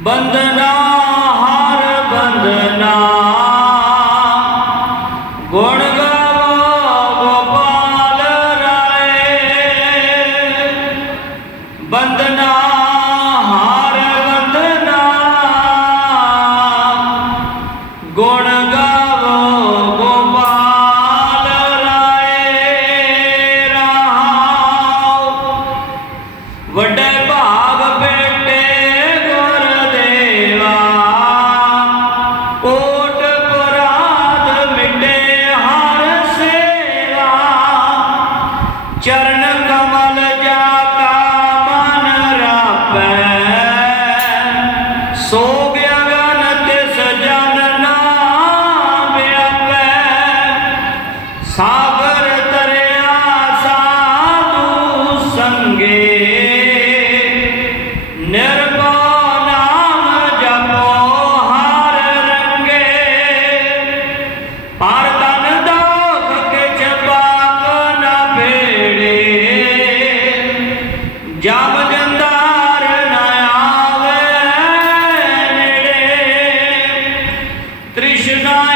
ਬੰਦਨਾ ਹਰ ਬੰਦਨਾ। ਗੁਣ ਗਾਵੋ ਗੋਪਾਲ ਰਾਏ। ਬੰਦਨਾ ਹਰ ਬੰਦਨਾ। ਗੁਣ ਚਰਨ ਕਮਲ ਜਾ ਕਾ ਮਨ ਰਾਪੈ। ਸੋ ਗਿਆ ਗਨ ਤੇ ਸਜਨ ਨਾਮ ਆਪੈ ਸਾਬ ਜਬ ਜੰਦਾਰ ਨਾ ਆਵੇ ਨੇੜੇ ਤ੍ਰਿਸ਼ਨਾ